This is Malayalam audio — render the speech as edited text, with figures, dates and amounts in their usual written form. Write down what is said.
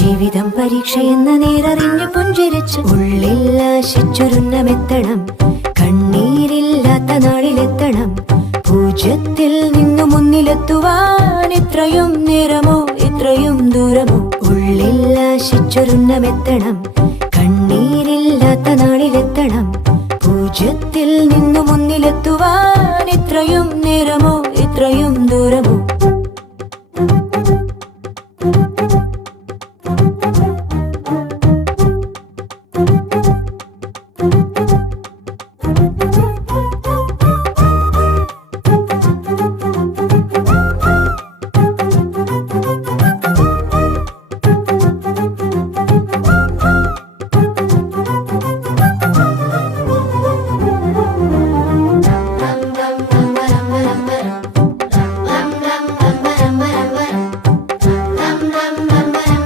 ജീവിതം പരീക്ഷയെന്ന നേരറിഞ്ഞു പുഞ്ചിരിച്ച് ഉള്ളിൽ ആശിച്ചൊരുന്നമെത്തണം. കണ്ണീരില്ലാത്ത നാളിലെത്തണം. പൂജ്യത്തിൽ നിന്നു മുന്നിലെത്തുവാൻ ഇത്രയും നേരമോ ഇത്രയും ദൂരമോ? ഉള്ളിൽ ആശിച്ചൊരുന്നമെത്തണം. കണ്ണീരില്ലാത്ത നാളിലെത്തണം. പൂജ്യത്തിൽ നിന്നു മുന്നിലെത്തുവാൻ ഇത്രയും നേരമോ